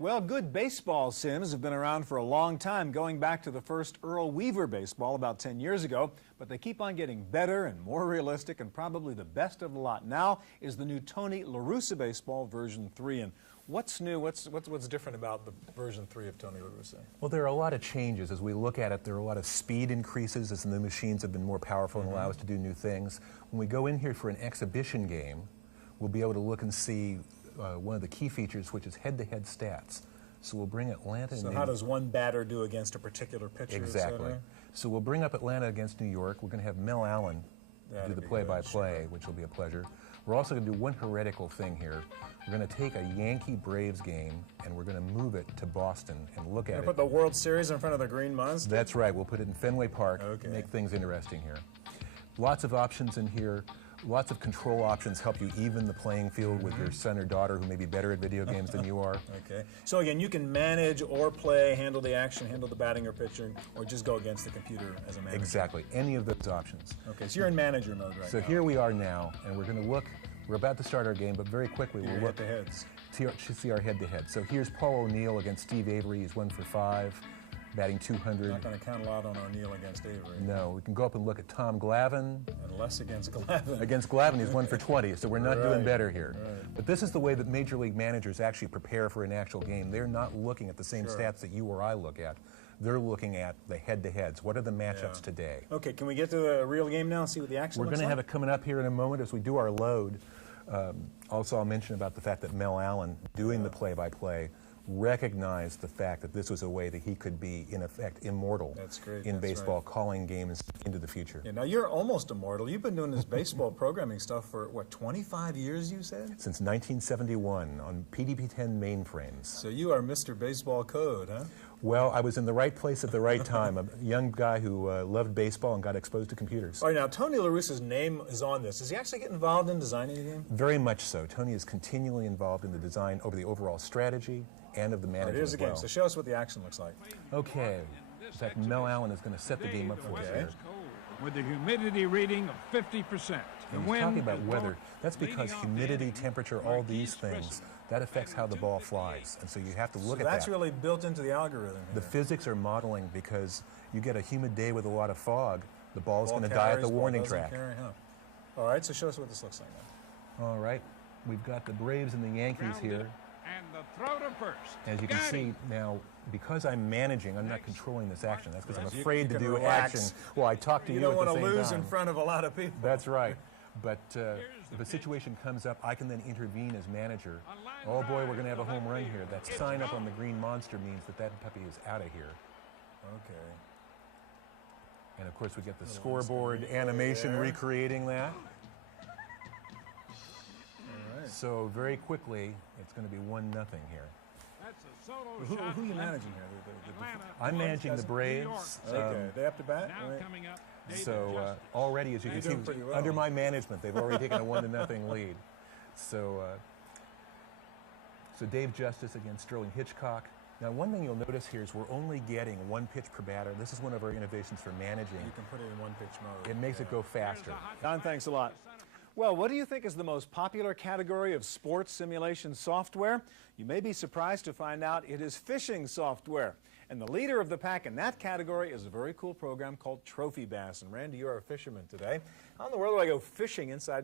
Well, good baseball sims have been around for a long time, going back to the first Earl Weaver baseball about 10 years ago, but they keep on getting better and more realistic, and probably the best of the lot now is the new Tony La Russa Baseball version 3. And what's new, what's different about the version 3 of Tony La Russa? Well, there are a lot of changes. As we look at it, there are a lot of speed increases as the new machines have been more powerful and allow us to do new things. When we go in here for an exhibition game, we'll be able to look and see one of the key features, which is head-to-head stats. So we'll bring Atlanta. So how does one batter do against a particular pitcher? Exactly. So we'll bring up Atlanta against New York. We're going to have Mel Allen do the play-by-play, which will be a pleasure. We're also going to do one heretical thing here. We're going to take a Yankee-Braves game, and we're going to move it to Boston and look at it. Put the World Series in front of the Green Monster? That's right. We'll put it in Fenway Park, make things interesting here. Lots of options in here. Lots of control options help you even the playing field with your son or daughter who may be better at video games than you are. Okay. So again, you can manage or play, handle the action, handle the batting or pitching, or just go against the computer as a manager. Exactly. Any of those options. Okay, so you're in manager mode right now. So here we are now, and we're going to look. We're about to start our game, but very quickly we'll look head-to-heads. To see our head-to-head. So here's Paul O'Neill against Steve Avery. He's 1 for 5. Batting 200. Not going to count a lot on O'Neill against Avery. No, we can go up and look at Tom Glavine. And less against Glavine. Against Glavine, he's 1 for 20, so we're not doing better here. Right. But this is the way that Major League managers actually prepare for an actual game. They're not looking at the same stats that you or I look at. They're looking at the head-to-heads. What are the matchups today? Okay, can we get to the real game now and see what the action looks like? We're going to have it coming up here in a moment as we do our load. Also, I'll mention about the fact that Mel Allen, doing the play-by-play, recognized the fact that this was a way that he could be, in effect, immortal in baseball, calling games into the future. Yeah, now, you're almost immortal. You've been doing this baseball programming stuff for, what, 25 years, you said? Since 1971 on PDP-10 mainframes. So you are Mr. Baseball Code, huh? Well, I was in the right place at the right time. A young guy who loved baseball and got exposed to computers. All right, now, Tony La Russa's name is on this. Does he actually get involved in designing the game? Very much so. Tony is continually involved in the design over the overall strategy and of the management. Here's the game. So show us what the action looks like. Okay. In fact, Mel Allen is going to set the game up for us here. With a humidity reading of 50%. And he's talking about weather. That's because humidity, temperature, all these things, that affects how the ball flies. And so you have to look at that. That's really built into the algorithm here. The physics are modeling because you get a humid day with a lot of fog, the ball is going to die at the warning track. All right, so show us what this looks like now. All right. We've got the Braves and the Yankees here. And the throw to first. As you can see now, because I'm managing, I'm not controlling this action. That's because I'm afraid to do action. Well, I talk to you at the same time. You don't want to lose in front of a lot of people. That's right. But if a situation comes up, I can then intervene as manager. Oh boy, we're going to have a home run here. That sign up on the green monster means that that puppy is out of here. Okay. And of course, we get the scoreboard animation recreating that. So very quickly, it's going to be 1-0 here. Who are you managing here? I'm managing the Braves. Okay, they have to bat? So already, as you can see, under my management, they've already taken a 1-0 lead. So, so Dave Justice against Sterling Hitchcock. Now, one thing you'll notice here is we're only getting 1 pitch per batter. This is one of our innovations for managing. You can put it in 1-pitch mode. It makes it go faster. Don, thanks a lot. Well, what do you think is the most popular category of sports simulation software? You may be surprised to find out it is fishing software. And the leader of the pack in that category is a very cool program called Trophy Bass. And Randy, you're a fisherman today. How in the world do I go fishing inside